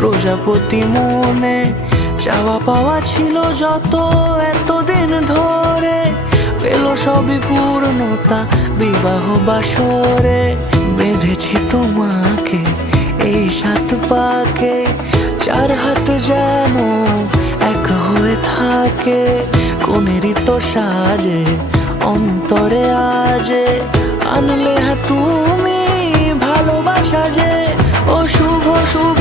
প্রজাপতি মনে চাওয়া পাওয়া ছিল যত এতদিন ধরে, পেল সবই পূর্ণতা বিবাহ বাসরে। বেঁধেছি তোমাকে এই 7 পাকে, 4 হাত যেন এক হয়ে থাকে। কোনেরই তো সাজে অন্তরে আজে আনলে তুমি ভালোবাসা যে। ও শুভ শুভ